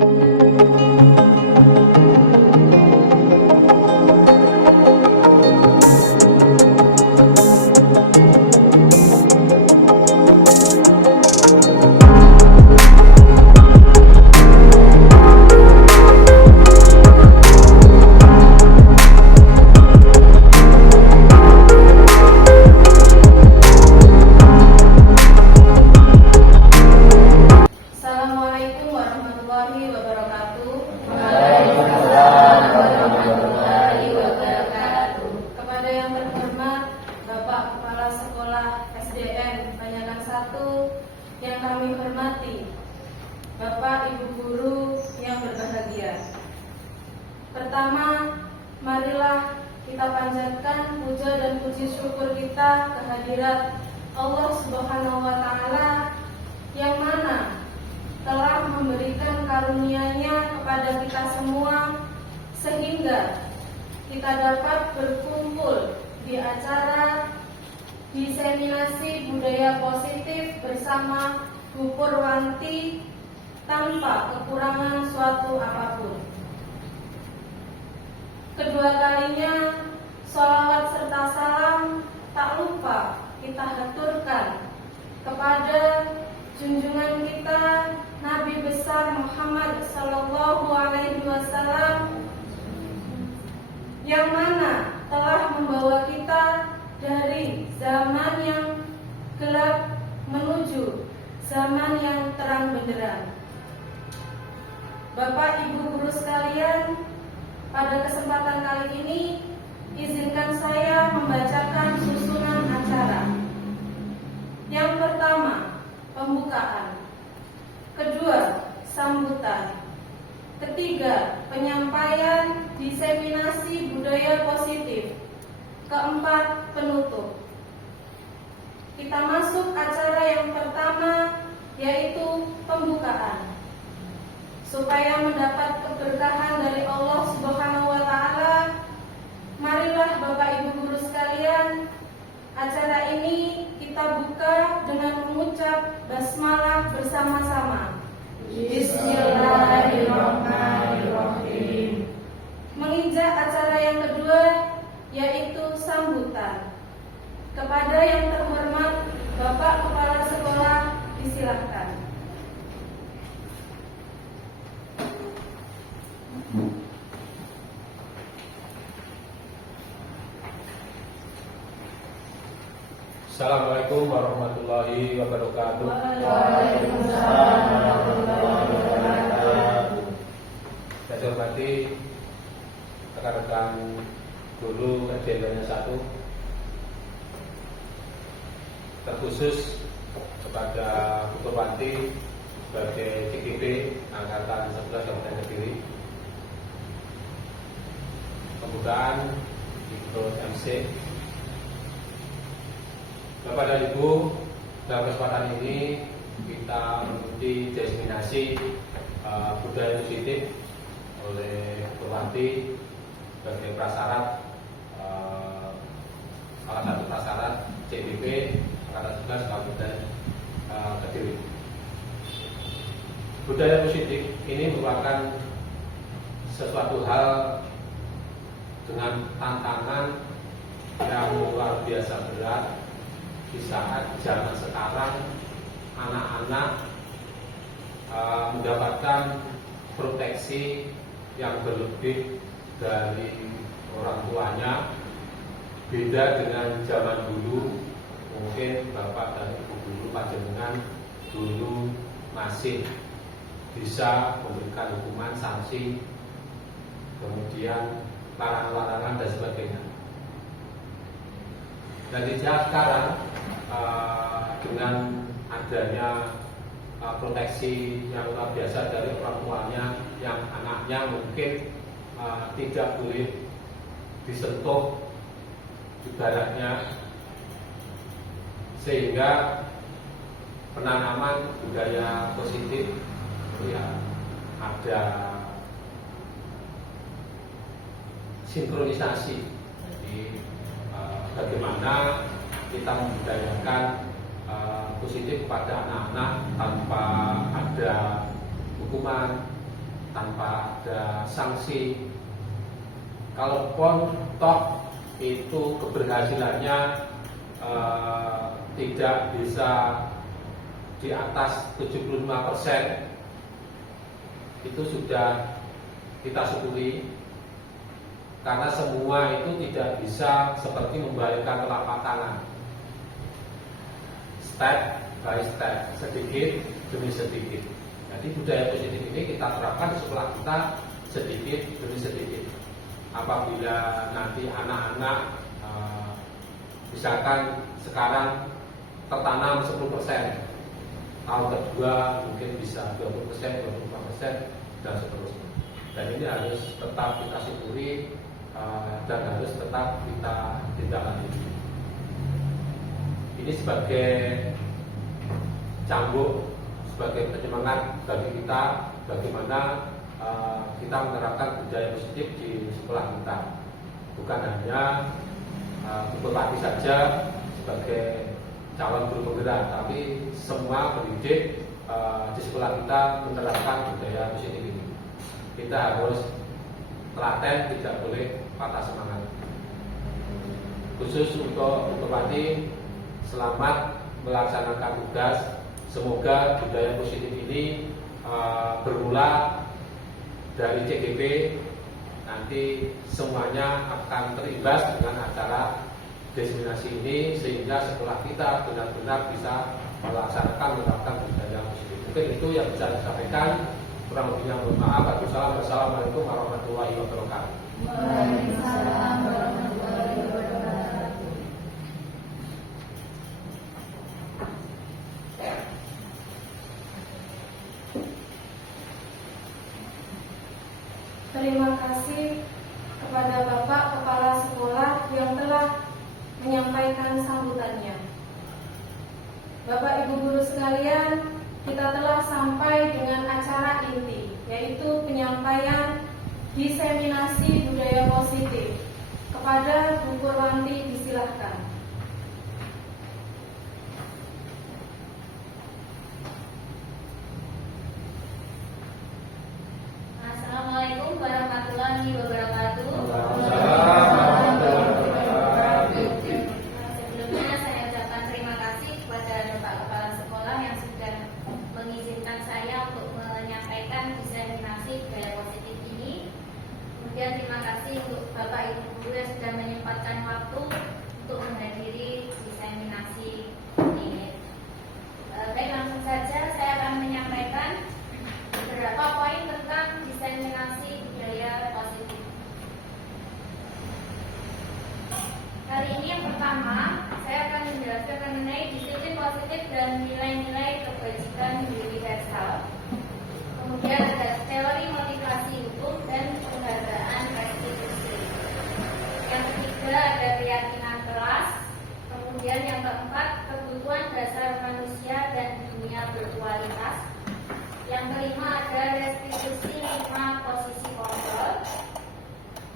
Assalamualaikum warahmatullahi wabarakatuh. Waalaikumsalam warahmatullahi wabarakatuh. Kepada yang terhormat Bapak Kepala Sekolah SDN Banyakan 1 yang kami hormati, Bapak Ibu Guru yang berbahagia. Pertama, marilah kita panjatkan puja dan puji syukur kita kehadirat Allah Subhanahu wa Ta'ala yang mana telah memberikan karunia-Nya kepada kita semua sehingga kita dapat berkumpul di acara diseminasi budaya positif bersama Bu Purwanti tanpa kekurangan suatu apapun. Kedua kalinya, sholawat serta salam tak lupa kita haturkan kepada junjungan kita Nabi besar Muhammad Sallallahu Alaihi Wasallam yang mana telah membawa kita dari zaman yang gelap menuju zaman yang terang benderang. Bapak Ibu Guru sekalian, pada kesempatan kali ini izinkan saya membacakan susunan acara. Yang pertama, pembukaan. Kedua, sambutan. Ketiga, penyampaian diseminasi budaya positif. Keempat, penutup. Kita masuk acara yang pertama, yaitu pembukaan. Supaya mendapat keberkahan dari Allah Subhanahu wa Ta'ala, marilah Bapak Ibu Guru sekalian, acara ini kita buka dengan mengucap basmalah bersama-sama. Bismillahirrahmanirrahim. Menginjak acara yang kedua, yaitu sambutan. Kepada yang terhormat Bapak Kepala Sekolah, disilahkan. Assalamualaikum warahmatullahi wabarakatuh. Waalaikumsalam warahmatullahi wabarakatuh. Saya hormati rekan-rekan guru SDN 1, terkhusus kepada Bu Purwanti sebagai CGP Angkatan 11 Kabupaten Kediri. Pembukaan ikut MC. Bapak dan Ibu, dalam kesempatan ini kita mengikuti diseminasi budaya positif oleh Purwanti sebagai prasyarat, salah satu prasyarat CBP Angkatan 11 Kabupaten Kediri. Budaya positif ini merupakan sesuatu hal dengan tantangan yang luar biasa berat di saat zaman sekarang anak-anak mendapatkan proteksi yang berlebih dari orang tuanya, beda dengan zaman dulu. Mungkin Bapak dan Ibu Guru panjenengan dulu masih bisa memberikan hukuman, sanksi, kemudian larangan-larangan dan sebagainya. Dan di saat sekarang dengan adanya proteksi yang luar biasa dari orang tuanya, yang anaknya mungkin tidak boleh disentuh ibaratnya, sehingga penanaman budaya positif ya ada sinkronisasi. Jadi bagaimana kita membudayakan positif pada anak-anak tanpa ada hukuman, tanpa ada sanksi. Kalaupun toh itu keberhasilannya tidak bisa di atas 75%, itu sudah kita syukuri, karena semua itu tidak bisa seperti membalikkan telapak tangan, step by step, sedikit demi sedikit. Jadi budaya positif ini kita terapkan di sekolah kita sedikit demi sedikit. Apabila nanti anak-anak misalkan sekarang tertanam 10%, tahun kedua mungkin bisa 20%, 25%, dan seterusnya. Dan ini harus tetap kita syukuri dan harus tetap kita tindak lanjuti. Ini sebagai cambuk, sebagai penyemangat bagi kita bagaimana kita menerapkan budaya positif di sekolah kita. Bukan hanya bupati saja sebagai calon guru penggerak, tapi semua pendidik di sekolah kita menerapkan budaya positif ini. Kita harus telaten, tidak boleh patah semangat. Khusus untuk bupati, selamat melaksanakan tugas. Semoga budaya positif ini bermula dari CGP, nanti semuanya akan terimbas dengan acara diseminasi ini, sehingga sekolah kita benar-benar bisa melaksanakan menerapkan budaya positif. Mungkin itu yang bisa saya sampaikan. Kurang lebihnya mohon maaf. Wassalamualaikum warahmatullahi wabarakatuh. Waalaikumsalam warahmatullahi wabarakatuh. Terima kasih kepada Bapak Kepala Sekolah yang telah menyampaikan sambutannya. Bapak Ibu guru sekalian, kita telah sampai dengan acara inti, yaitu penyampaian diseminasi budaya positif. Kepada Bu Purwanti disilahkan. Assalamualaikum warahmatullahi wabarakatuh. Sebelumnya saya ucapkan terima kasih kepada Bapak Kepala Sekolah yang sudah mengizinkan saya untuk menyampaikan diseminasi budaya positif ini. Kemudian terima kasih untuk Bapak Ibu guru yang sudah menyempatkan waktu untuk menghadiri diseminasi ini. Baik, langsung saja saya akan menyampaikan beberapa poin tentang diseminasi budaya positif. Kali ini yang pertama, saya akan menjelaskan mengenai disiplin positif dan nilai-nilai kebajikan universal. Kemudian ada teori motivasi hukum dan penghargaan restitusi. Yang ketiga ada keyakinan kelas. Kemudian yang keempat, kebutuhan dasar manusia dan dunia berkualitas. Yang kelima ada restitusi 5 posisi kontrol.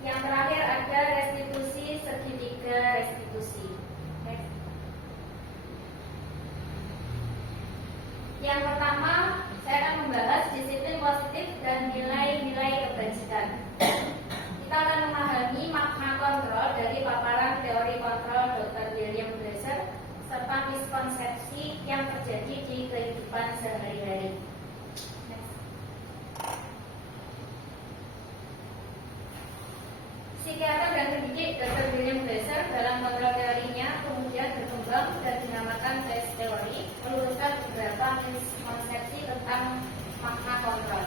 Yang terakhir ada restitusi segitiga restitusi. Next. Yang pertama, saya akan membahas disiplin positif dan nilai-nilai kebajikan. Kita akan memahami makna kontrol dari paparan teori kontrol Dr. William Glasser serta miskonsepsi yang terjadi di kehidupan sehari-hari. Psikiater dan pendidik Dr. William Glasser dalam kontrol teorinya kemudian berkembang dan dinamakan tes teori, meluruskan beberapa miskonsepsi tentang makna kontrol.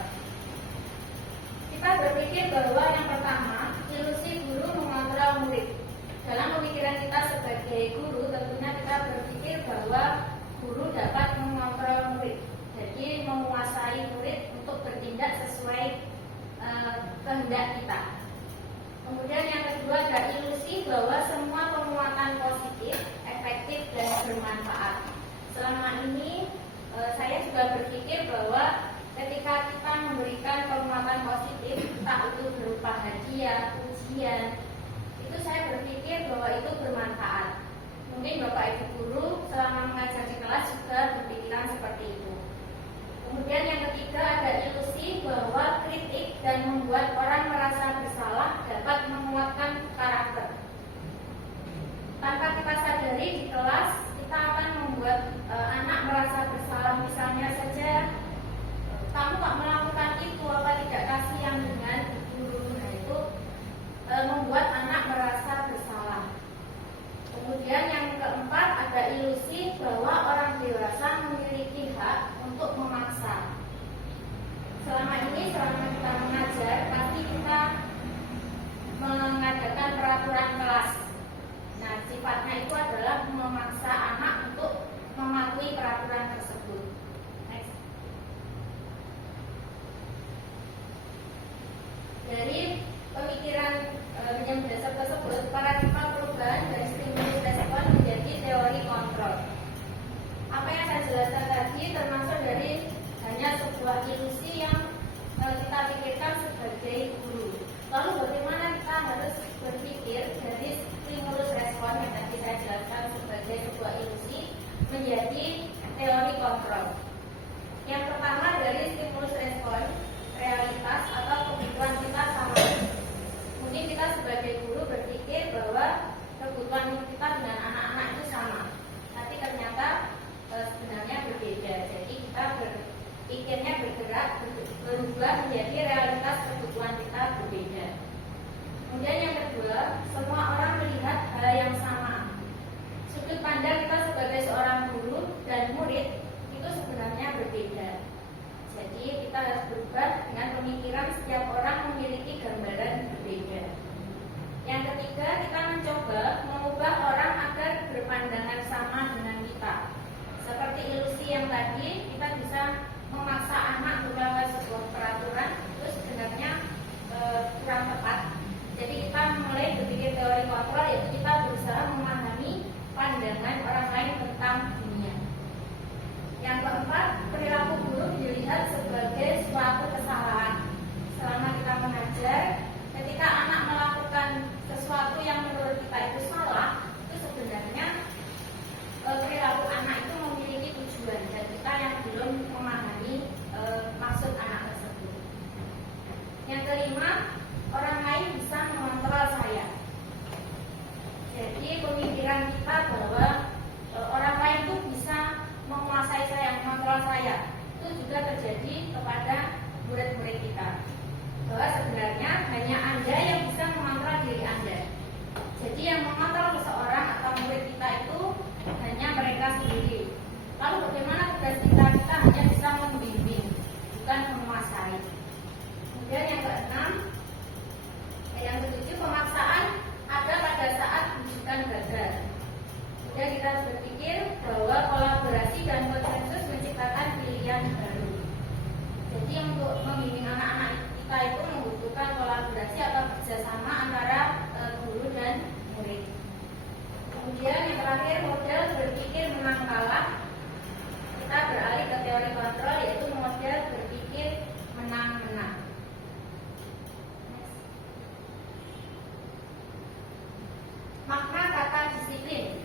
Kita berpikir bahwa yang pertama, ilusi guru mengontrol murid. Dalam pemikiran kita sebagai guru, tentunya kita berpikir bahwa guru dapat mengontrol murid, jadi menguasai murid untuk bertindak sesuai kehendak kita. Kemudian yang kedua ada ilusi bahwa semua penguatan positif, efektif dan bermanfaat. Selama ini saya juga berpikir bahwa ketika kita memberikan penguatan positif, entah itu berupa hadiah, ujian, itu saya berpikir bahwa itu bermanfaat. Mungkin Bapak Ibu guru selama mengajar di kelas juga berpikiran seperti itu. Kemudian yang ketiga ada ilusi bahwa kritik dan membuat orang merasa bersalah dapat menguatkan karakter. Tanpa kita sadari di kelas, kita akan membuat anak merasa bersalah. Misalnya saja, kamu tak melakukan itu, apa tidak kasihan dengan guru. Nah, itu membuat anak merasa bersalah. Kemudian yang keempat, ada ilusi bahwa orang dewasa memiliki hak untuk memaksa. Selama ini, selama kita mengajar, pasti kita mengadakan peraturan kelas. Nah, sifatnya itu adalah memaksa anak untuk mematuhi peraturan tersebut. Next. Dari pemikiran yang dasar tersebut, paradigma perubahan dari stimulus respon menjadi teori kontrol. Apa yang saya jelaskan tadi termasuk dari hanya sebuah ilusi yang kita pikirkan sebagai guru. Lalu bagaimana kita harus berpikir dari stimulus respon yang tadi saya jelaskan sebagai sebuah ilusi menjadi teori kontrol. Yang pertama, dari stimulus respon realitas atau kebutuhan kita sama. Mungkin kita sebagai guru berpikir bahwa kebutuhan kita dengan anak-anak itu sama, tapi ternyata sebenarnya berbeda. Jadi kita berpikirnya berubah menjadi realitas kebutuhan kita berbeda. Kemudian yang kedua, semua orang melihat hal yang sama. Sudut pandang kita sebagai seorang guru dan murid itu sebenarnya berbeda. Jadi kita harus berubah dengan pemikiran setiap orang memiliki gambaran berbeda. Yang ketiga, kita mencoba mengubah orang agar berpandangan sama dengan kita. Seperti ilusi yang tadi, kita bisa memaksa anak untuk melakukan sebuah peraturan itu sebenarnya kurang tepat. Jadi kita mulai berpikir teori kontrol, yaitu kita berusaha memahami pandangan orang lain tentang dunia. Yang keempat, perilaku guru dilihat sebagai suatu kesalahan. Selama kita mengajar, ketika anak melakukan sesuatu yang menurut kita itu salah, itu sebenarnya perilaku anak itu memiliki tujuan dan kita yang belum memahami maksud anak tersebut. Yang kelima, orang lain bisa mengontrol saya. Jadi pemikiran kita bahwa orang lain itu bisa menguasai saya, mengontrol saya, itu juga terjadi kepada murid-murid kita. Bahwa sebenarnya hanya Anda yang bisa mengontrol diri Anda. Jadi yang mengontrol seseorang atau murid kita itu hanya mereka sendiri. Lalu bagaimana tugas kita? Kita hanya bisa membimbing, bukan menguasai. Kemudian yang keenam, yang ketujuh, pemaksaan ada pada saat rujukan gagal. Kemudian kita harus berpikir bahwa kolaborasi dan konsensus menciptakan pilihan baru. Jadi untuk membimbing anak-anak kita itu membutuhkan kolaborasi atau kerjasama antara guru dan murid. Kemudian yang terakhir, model berpikir menang kalah. Kita beralih ke teori kontrol, yaitu model berpikir menang-menang. Makna kata disiplin.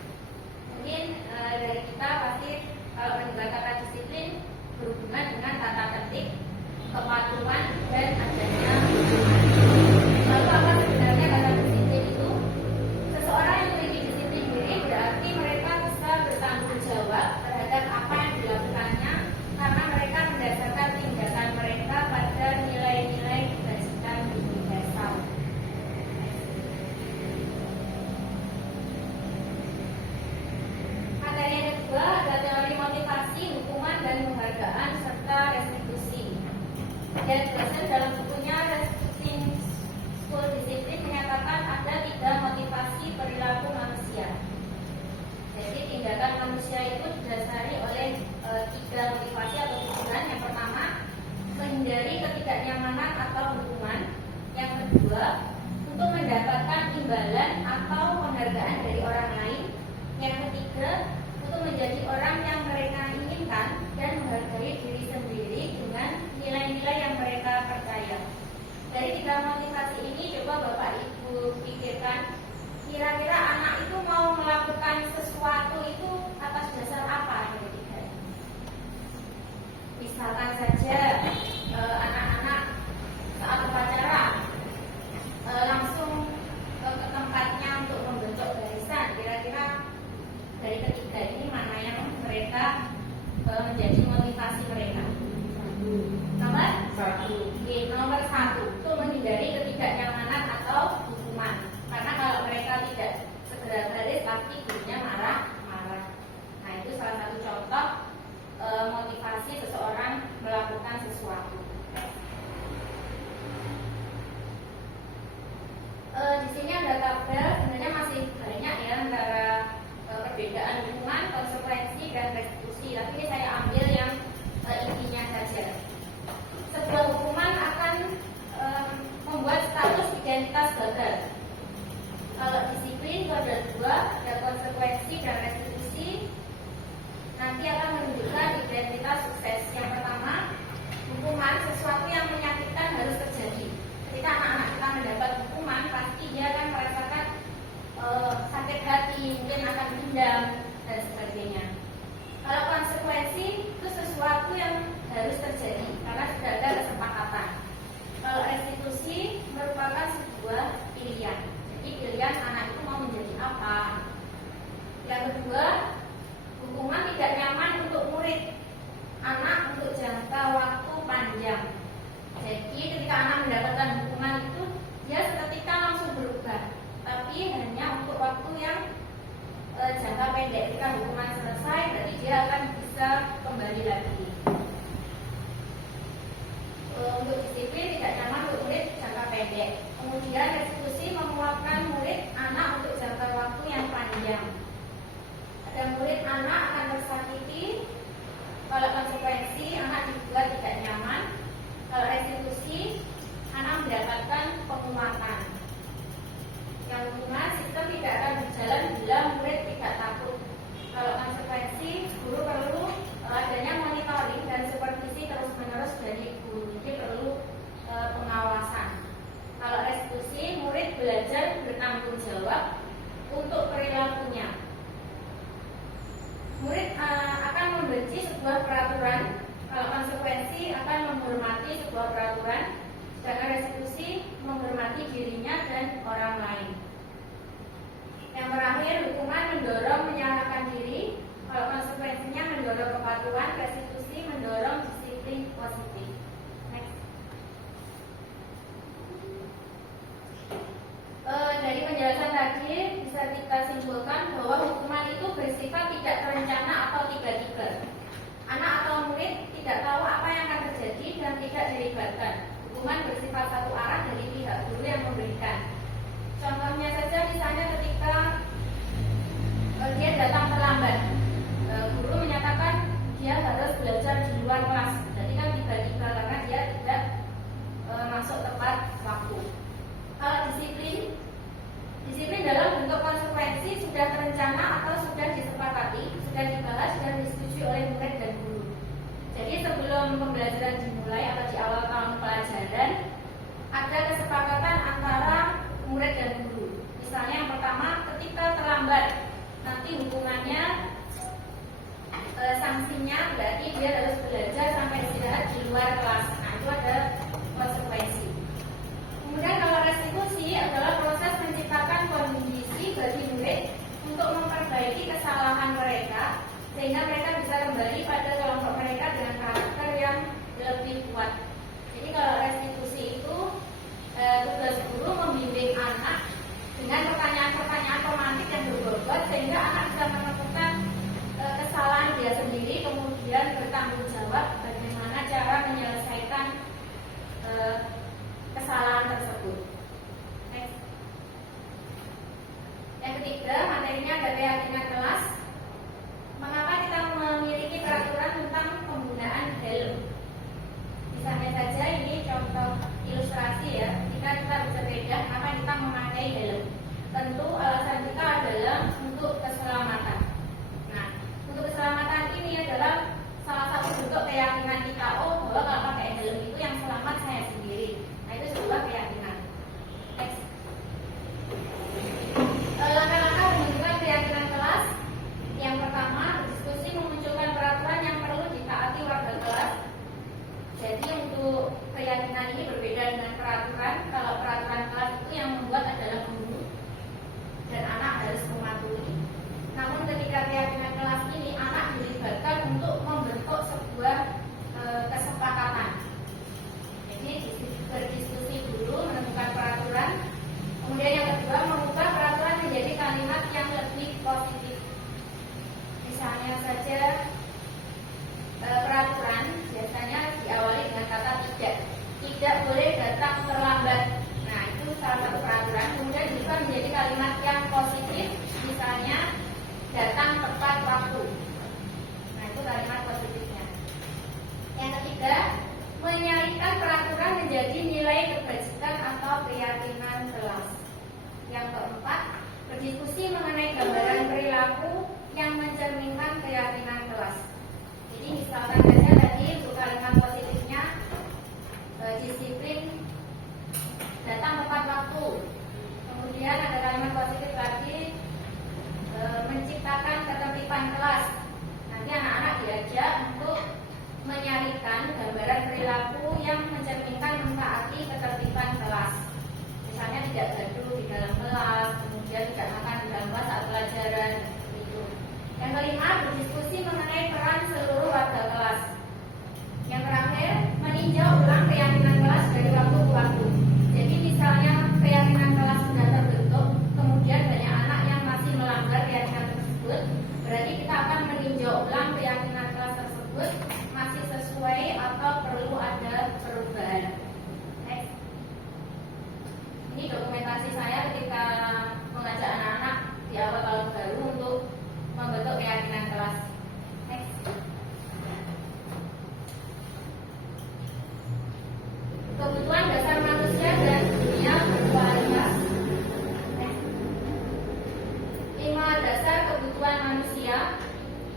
Mungkin dari kita pasti kalau mendengar kata disiplin berhubungan dengan tata tertib, kepatuhan, dan adanya hukuman. Lalu apa sebenarnya kata disiplin itu? Seseorang yang memiliki disiplin diri berarti mereka bisa bertanggung jawab terhadap apa yang dilakukannya karena mereka mendasarkan tindakan mereka pada nilai-nilai kebajikan universal. Materi yang kedua ada teori motivasi, hukuman, dan penghargaan serta restitusi. Dan dosen dalam bukunya Restituting School Discipline menyatakan ada 3 motivasi perilaku manusia. Jadi tindakan manusia itu didasari oleh 3 motivasi atau tujuan. Yang pertama, menghindari ketidaknyamanan atau hukuman. Yang kedua, untuk mendapatkan imbalan atau penghargaan dari orang lain. Yang ketiga, untuk menjadi orang yang mereka inginkan dan menghargai diri sendiri dengan nilai-nilai yang mereka percaya. Dari 3 motivasi ini, coba Bapak Ibu pikirkan, kira-kira anak itu mau melakukan sesuatu itu atas dasar apa? Misalkan saja anak-anak saat Diskusinya udah tabel, sebenarnya masih banyak ya antara perbedaan hukuman, konsekuensi, dan restitusi. Tapi ini saya ambil yang intinya saja. Sebuah hukuman akan membuat status identitas gagal. Kalau disiplin itu ada dua, ada konsekuensi dan restitusi. Nanti akan menunjukkan identitas sukses. Yang pertama, hukuman sesuatu yang menyakitkan harus terjadi. Ketika anak-anak kita mendapat hukuman, pasti dia akan merasakan sakit hati, mungkin akan dendam dan sebagainya. Kalau konsekuensi itu sesuatu yang harus terjadi karena sudah ada kesepakatan. Kalau restitusi merupakan sebuah pilihan. Jadi pilihan anak itu mau menjadi apa. Yang kedua, hukuman tidak nyaman untuk murid, anak untuk jangka waktu panjang. Jadi ketika anak mendapatkan hukuman itu, dia seketika langsung berubah, tapi hanya untuk waktu yang jangka pendek. Ketika hukuman selesai, berarti dia akan bisa kembali lagi. Untuk disiplin tidak nyaman untuk murid jangka pendek. Kemudian restitusi menguatkan murid anak untuk jangka waktu yang panjang. Ada murid anak akan tersakiti. Kalau konsekuensi anak dibuat tidak nyaman. Kalau restitusi anak mendapatkan penguatan. Yang kedua, sistem tidak akan berjalan bila murid tidak takut. Kalau konsekuensi, guru perlu adanya monitoring dan supervisi terus-menerus dari guru. Jadi perlu pengawasan. Kalau restitusi, murid belajar bertanggung jawab untuk perilakunya. Murid akan membenci sebuah peraturan. Kalau konsekuensi akan menghormati sebuah peraturan. Sedangkan restitusi menghormati dirinya dan orang lain. Yang terakhir, hukuman mendorong menyalahkan diri. Kalau konsekuensinya mendorong kepatuhan, restitusi mendorong disiplin positif. Next. Dari penjelasan tadi bisa kita simpulkan bahwa hukuman itu bersifat tidak terencana atau tiba-tiba. Anak atau murid tidak tahu apa yang akan terjadi dan tidak dilibatkan. Hukuman bersifat satu arah dari pihak guru yang memberikan. Contohnya saja misalnya ketika dia datang terlambat, guru menyatakan dia harus belajar di luar kelas. Jadi kan tiba-tiba karena dia tidak masuk tepat waktu. Kalau disiplin dalam bentuk konsekuensi sudah terencana atau sudah disepakati, sudah dibahas dan disetujui oleh murid dan guru. Jadi sebelum pembelajaran dimulai atau di awal tahun pelajaran, ada kesepakatan antara murid dan guru. Misalnya yang pertama, ketika terlambat, nanti hukumannya sanksinya berarti dia harus belajar sampai istirahat di luar kelas. Nah, itu ada konsekuensi. Kemudian kalau restitusi adalah proses menciptakan kondisi bagi murid untuk memperbaiki kesalahan mereka sehingga mereka bisa kembali pada kelompok mereka dengan karakter yang lebih kuat. Jadi kalau restitusi itu tugas guru membimbing anak dengan pertanyaan-pertanyaan romantik yang berbobot sehingga anak bisa menemukan kesalahan dia sendiri, kemudian bertanggung jawab bagaimana cara menyelesaikan kesalahan tersebut. Next. Yang ketiga, materinya ada keyakinan kelas. Mengapa kita memiliki peraturan tentang penggunaan helm? Misalnya saja ini contoh ilustrasi ya. Jika kita bersepeda, maka kita memakai helm. Tentu alasan kita adalah untuk keselamatan. Nah, untuk keselamatan ini adalah salah satu bentuk keyakinan kita. Oh, bahwa kalau pakai helm itu yang selamat saya sendiri. Nah, itu sebuah keyakinan. Next. Langkah-langkah menunjukkan keyakinan kelas. salah satu peraturan, kemudian diubah menjadi kalimat yang positif, misalnya datang tepat waktu. Nah, itu kalimat positifnya. Yang ketiga, menyalipkan peraturan menjadi nilai kebajikan atau keyakinan kelas. Yang keempat, berdiskusi mengenai gambaran perilaku yang mencerminkan keyakinan kelas. Jadi misalkan saja tadi untuk kalimat positifnya disiplin, datang tepat waktu. Kemudian ada kalimat positif lagi menciptakan ketertiban kelas. Nanti anak-anak diajak untuk menyarikan gambaran perilaku yang mencerminkan mentaati ketertiban kelas. Misalnya tidak gaduh di dalam kelas, kemudian tidak makan di dalam kelas saat pelajaran itu. Yang kelima, berdiskusi mengenai peran seluruh warga kelas. Yang terakhir, meninjau ulang keyakinan kelas dari waktu ke waktu. Jadi misalnya keyakinan kelas sudah terbentuk, kemudian banyak anak yang masih melanggar keyakinan tersebut, berarti kita akan meninjau ulang keyakinan kelas tersebut masih sesuai atau perlu ada perubahan. Next. Ini dokumentasi saya ketika mengajak anak-anak di awal tahun baru untuk membentuk keyakinan kelas. Next. Kebutuhan dasar manusia dan dunia berkualitas. Next. 5 dasar kebutuhan manusia.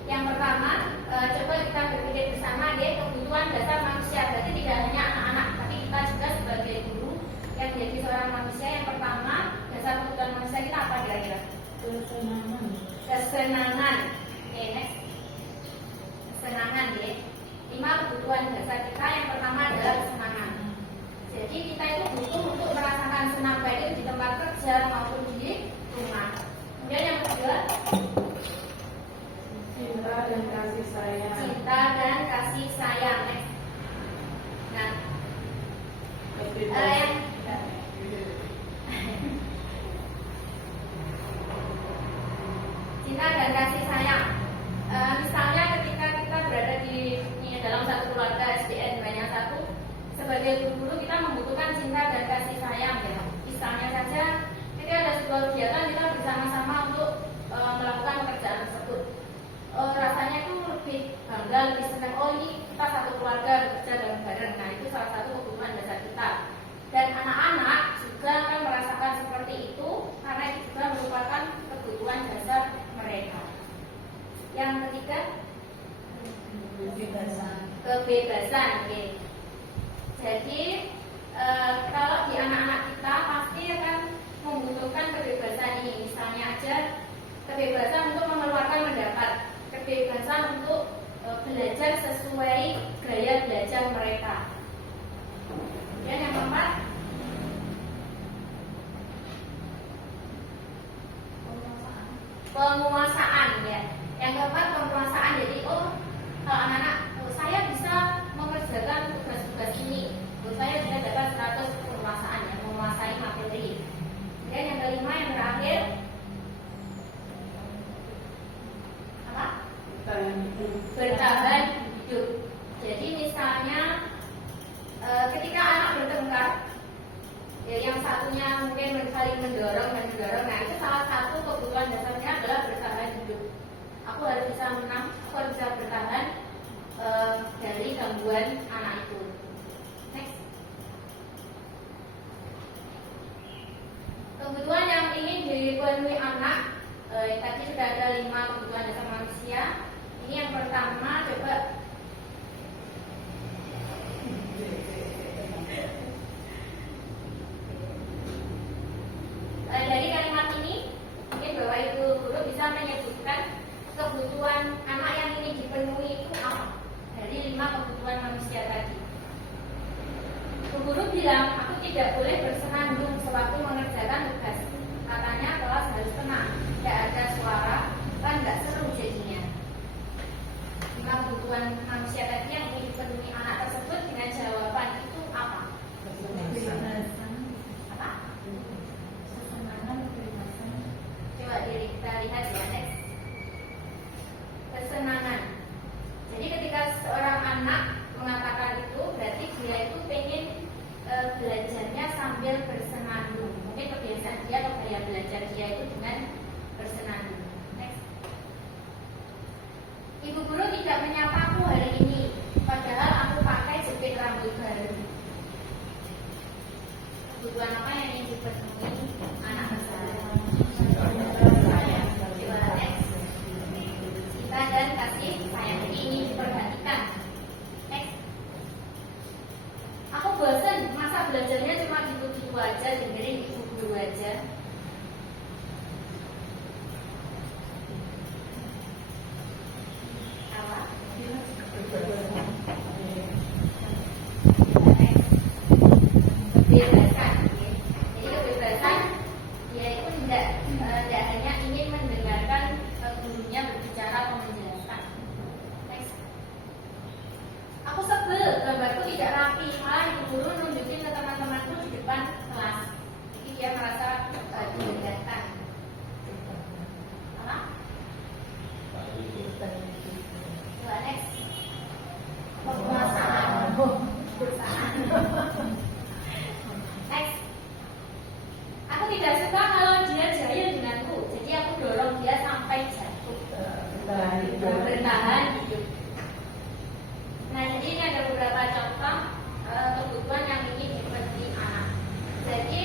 Yang pertama, coba kita berpikir bersama deh, kebutuhan dasar manusia. Berarti tidak hanya anak-anak, tapi kita juga sebagai guru yang menjadi seorang manusia. Yang pertama, dasar kebutuhan manusia kita apa kira-kira? Kesenangan. Oke, next. Kesenangan deh. 5 kebutuhan dasar kita. Yang pertama adalah kesenangan. Jadi kita itu butuh untuk merasakan senang baik di tempat kerja maupun di rumah. Kemudian yang kedua, Cinta dan kasih sayang. cinta dan kasih sayang. Next. Nah, yang cinta dan kasih sayang. Misalnya ketika kita berada di dalam satu keluarga SDN banyak satu, sebagai guru kita membutuhkan cinta dan kasih sayang. Ya. Misalnya saja ketika ada sebuah kegiatan kita bersama-sama untuk melakukan pekerjaan tersebut. Rasanya itu lebih bangga, lebih senang. Oh, ini kita satu keluarga bekerja bareng-bareng. Nah, itu salah satu kebutuhan dasar kita. Dan anak-anak juga akan merasakan seperti itu karena itu juga merupakan kebutuhan dasar mereka. Yang ketiga, kebebasan. Okay. Jadi kalau di anak-anak kita pasti akan membutuhkan kebebasan ini. Misalnya aja kebebasan untuk mengeluarkan pendapat, kebebasan untuk belajar sesuai gaya belajar mereka. Kemudian yang keempat, penguasaan ya. Yang keempat penguasaan. Jadi kalau anak-anak saya bisa mengerjakan tugas-tugas ini, saya bisa dapat 100 penguasaan ya, menguasai materi. Dan yang kelima yang terakhir apa? Bertahan hidup. Jadi misalnya ketika anak bertengkar, ya, yang satunya mungkin saling mendorong, nah itu salah satu kebutuhan dasarnya adalah bertahan hidup. Aku harus bisa menang, aku harus bisa bertahan dari gangguan anak itu. Next. Kebutuhan yang ingin dipenuhi anak, tadi sudah ada 5 kebutuhan dasar manusia. Ini yang pertama, coba dari kalimat ini, mungkin Bapak Ibu guru bisa menyebutkan kebutuhan anak yang ingin dipenuhi itu apa? Dari 5 kebutuhan manusia tadi. Guru bilang, aku tidak boleh bersenandung sewaktu mengerjakan tugas. Katanya kelas harus tenang, tidak ada suara, kan nggak seru jadinya. 5 kebutuhan manusia tadi yang ingin dipenuhi anak tersebut dengan jawaban itu apa? Apa? Coba kita lihat ya, next. Kesenangan. Jadi ketika seorang anak mengatakan itu, berarti dia itu pengen belajarnya sampai sambil bersenandung. Mungkin kebiasaan dia atau gaya belajar dia itu dengan bersenandung. Next. Ibu guru tidak menyapaku hari ini, padahal aku pakai jepit rambut baru. Kebutuhan apa yang ingin dipenuhi anak tersebut? Cinta dan kasih sayang ini diperhatikan. Next. Aku bosan, masa belajarnya cuma gitu-gitu aja, dengerin ibu guru aja. Apa? Kebebasan. Jadi kebebasan dia itu tidak hanya ingin mendengarkan gurunya berbicara atau menjelaskan. Next. Aku sebel, gambarku tidak rapi, malah ibu guru nunjukin ke teman-temanku di depan kelas. Jadi dia merasa didengarkan. Apa? Coba next. Penguasaan. Next. Aku tidak suka kalau dia jahil denganku, jadi aku dorong dia sampai jatuh. Bertahan hidup. Nah, jadi ini ada beberapa contoh kebutuhan yang ingin dipenuhi anak. Jadi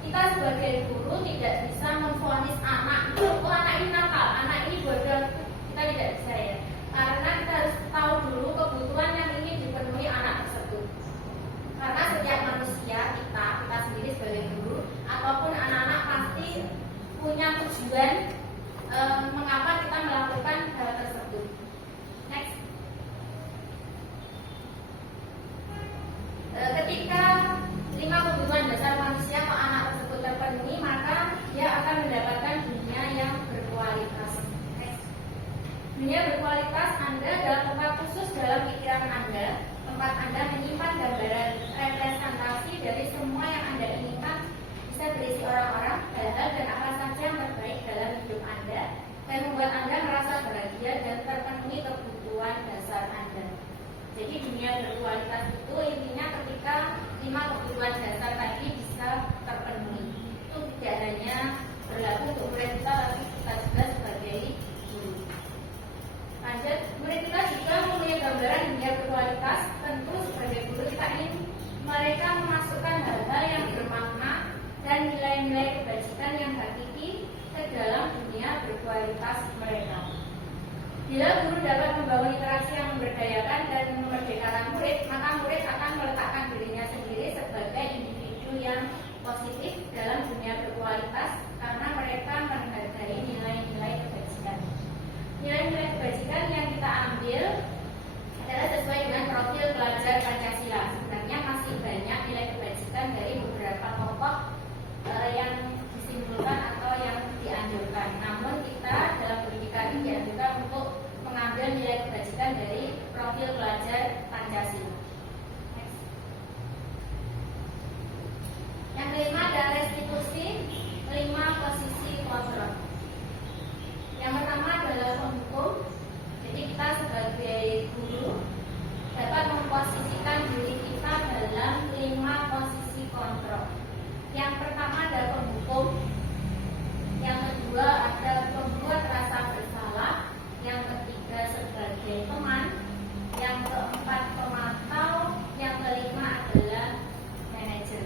kita sebagai guru tidak bisa memvonis anak, oh anak ini nakal, anak ini bodoh. Kita tidak bisa ya, karena kita harus tahu dulu kebutuhan yang ingin dipenuhi anak tersebut. Karena setiap manusia kita sendiri sebagai guru ataupun anak-anak pasti punya tujuan mengapa kita melakukan hal tersebut. Next. Ketika 5 kebutuhan dasar manusia atau anak tersebut terpenuhi, maka dia akan mendapatkan dunia yang berkualitas. Next. Dunia berkualitas Anda adalah tempat khusus dalam pikiran Anda, tempat Anda menyimpan gambaran representasi dari semua yang Anda inginkan, bisa berisi orang-orang, hal-hal dan apa saja yang terbaik dalam hidup Anda dan membuat Anda merasa bahagia dan terpenuhi kebutuhan dasar Anda. Jadi dunia berkualitas itu intinya ketika 5 kebutuhan dasar tadi bisa terpenuhi. Itu tidak hanya berlaku untuk murid kita, tapi kita juga sebagai guru. Lanjut, murid kita juga mempunyai gambaran dunia berkualitas. Tentu sebagai guru kita ingin mereka memasukkan hal-hal yang bermakna dan nilai-nilai kebajikan yang hakiki ke dalam dunia berkualitas mereka. Bila guru dapat membangun interaksi yang memberdayakan dan memerdekakan murid, maka murid akan meletakkan dirinya sendiri sebagai individu yang positif dalam dunia berkualitas karena mereka menghargai nilai-nilai kebajikan. Nilai-nilai kebajikan yang kita ambil adalah sesuai dengan profil pelajar Pancasila. Sebenarnya masih banyak nilai kebajikan dari beberapa tokoh yang disimpulkan atau yang dianjurkan. Namun kita dalam pendidikan ini dianjurkan untuk mengambil nilai kebajikan dari profil pelajar Pancasila. Next. Yang kelima adalah restitusi 5 posisi kontrol. Yang pertama adalah penghukum. Jadi kita sebagai guru dapat memposisikan diri kita dalam 5 posisi kontrol. Yang pertama adalah penghukum. Yang kedua ada pembuat rasa bersalah. Yang ketiga sebagai teman. Yang keempat pemantau. Yang kelima adalah manajer.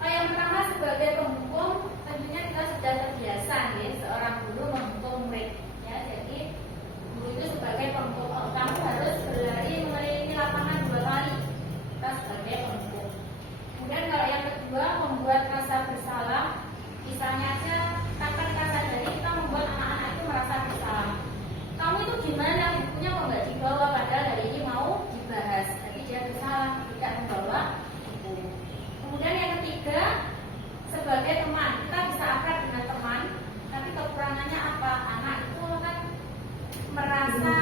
Yang pertama sebagai penghukum, tentunya kita sudah terbiasa ya, seorang guru menghukum murid. Ya, jadi guru itu sebagai penghukum. Kamu harus berlari mengelilingi lapangan 2 kali. Kita sebagai penghukum. Kemudian kalau yang kedua membuat rasa bersalah, misalnya aja tanpa kita sadari kita membuat anak-anak itu merasa bersalah. Kamu itu gimana, bukunya kok nggak dibawa padahal hari ini mau dibahas, tapi dia bersalah tidak membawa buku. Kemudian yang ketiga sebagai teman, kita bisa akrab dengan teman, tapi kekurangannya apa? Anak itu kan merasa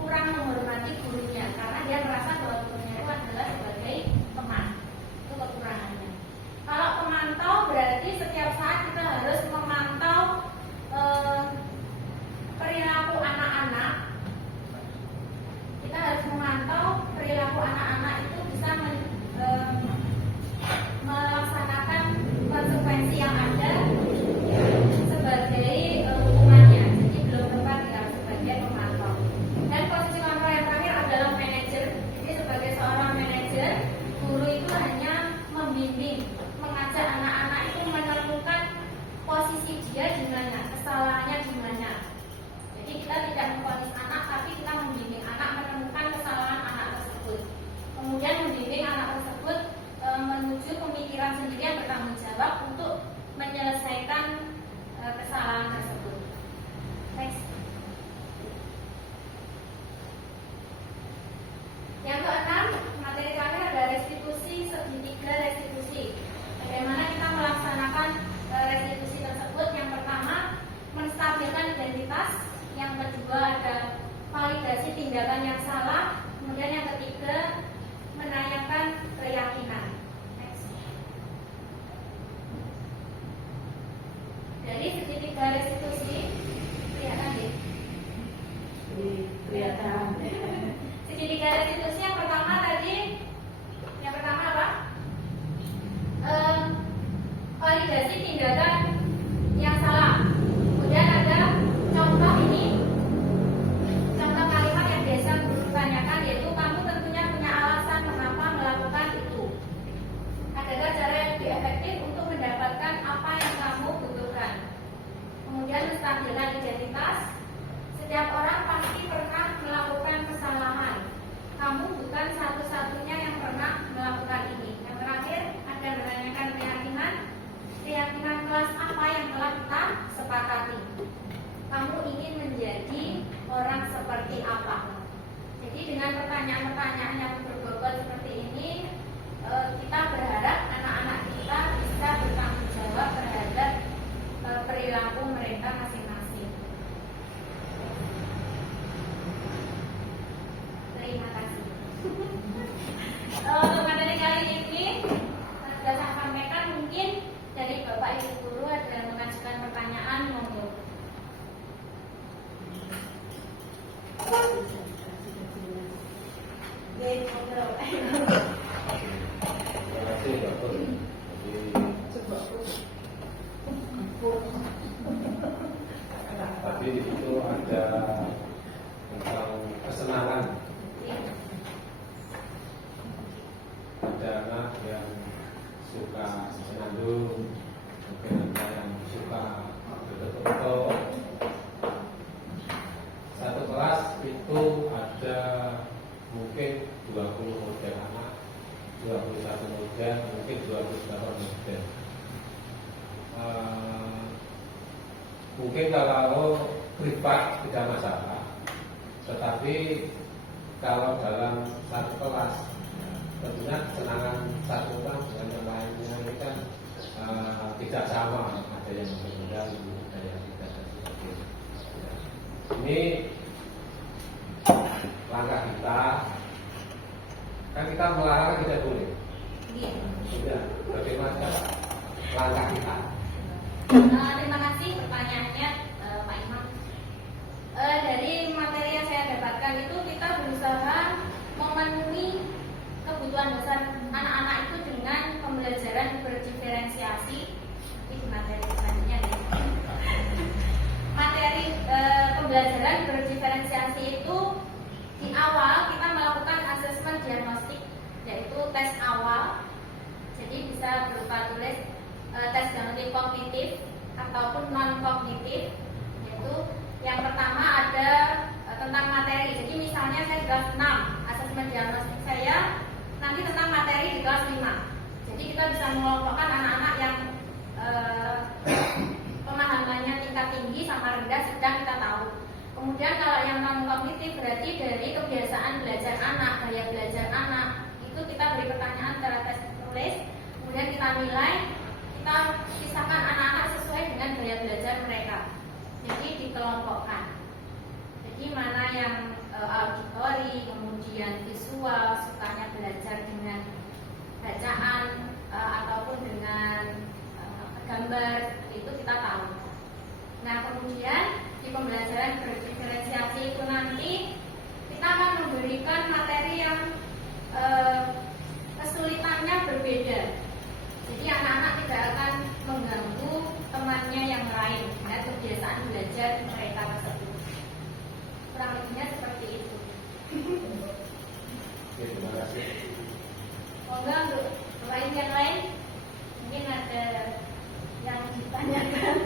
kurang menghormati gurunya karena dia merasa bahwa gurunya itu adalah sebagai teman. Itu kekurangannya. Kalau pemantau berarti setiap saat kita harus ini betul. Tadi itu ada tentang kesenangan. Ada anak yang suka senandung, mungkin ada yang suka foto-foto. Satu kelas itu ada mungkin 20 model anak, 21 model, mungkin 28 model. Mungkin kalau privat tidak masalah, tetapi kalau dalam satu kelas, tentunya kesenangan satu orang dengan yang lainnya ini kan tidak sama, ada yang berbeda, ada yang tidak seperti itu. Ini langkah kita, kan kita melarang tidak boleh. Sudah, bagaimana langkah kita? Terima kasih pertanyaannya Pak Imam. Dari materi yang saya dapatkan itu kita berusaha memenuhi kebutuhan dasar anak-anak itu dengan pembelajaran berdiferensiasi. Itu materi selanjutnya nih. Materi pembelajaran berdiferensiasi itu di awal kita melakukan asesmen diagnostik, yaitu tes awal. Jadi bisa berupa tulis tes diagnostik kognitif ataupun non kognitif. Yaitu yang pertama ada tentang materi. Jadi misalnya saya di kelas 6, asesmen diagnostik saya nanti tentang materi di kelas 5. Jadi kita bisa mengelompokkan anak-anak yang pemahamannya tingkat tinggi sama rendah, sedang kita tahu. Kemudian kalau yang non kognitif berarti dari kebiasaan belajar anak, gaya belajar anak. Itu kita beri pertanyaan secara tes tulis, kemudian kita nilai, kita pisahkan anak-anak sesuai dengan gaya belajar mereka. Jadi dikelompokkan. Jadi mana yang auditori, kemudian visual, sukanya belajar dengan bacaan ataupun dengan gambar, itu kita tahu. Nah kemudian di pembelajaran berdiferensiasi itu nanti kita akan memberikan materi yang kesulitannya berbeda. Jadi anak-anak tidak akan mengganggu temannya yang lain dengan kebiasaan belajar mereka tersebut. Kurang lebihnya seperti itu. Oke, terima kasih. Semoga untuk yang lain mungkin ada yang ditanyakan.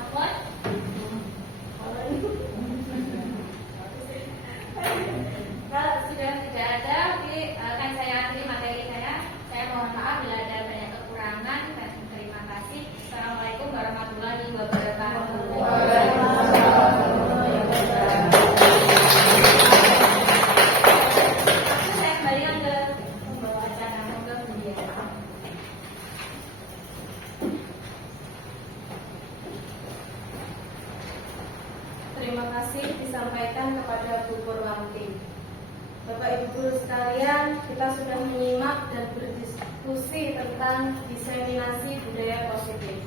Apa? Kalau sudah tidak ada, akan saya akhiri materi saya. Saya mohon maaf bila ada banyak kekurangan dan terima kasih. Assalamualaikum warahmatullahi wabarakatuh. Saya kembalikan ke pembawa acara, moga mulia. Terima kasih disampaikan kepada Bu Purwanti. Bapak Ibu guru sekalian, kita sudah menyimak dan berdiskusi tentang diseminasi budaya positif.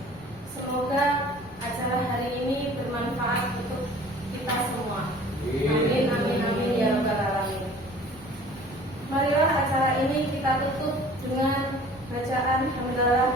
Semoga acara hari ini bermanfaat untuk kita semua. Amin, amin, amin ya rabbal alamin. Marilah acara ini kita tutup dengan bacaan hamdalah